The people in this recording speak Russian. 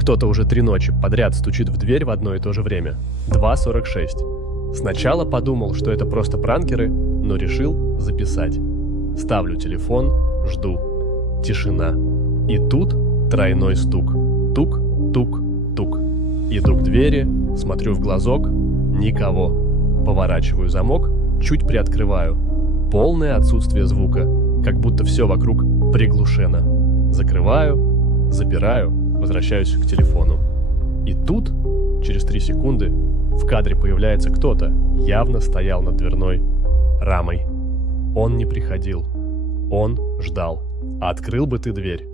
Кто-то уже 3 ночи подряд стучит в дверь в одно и то же время. 2:46. Сначала подумал, что это просто пранкеры, но решил записать. Ставлю телефон, жду. Тишина. И тут тройной стук. Тук, тук, тук. Иду к двери, смотрю в глазок. Никого. Поворачиваю замок, чуть приоткрываю. Полное отсутствие звука, как будто все вокруг приглушено. Закрываю, запираю, возвращаюсь к телефону. И тут, через 3 секунды, в кадре появляется кто-то, явно стоял над дверной рамой. Он не приходил. Он ждал. Открыл бы ты дверь.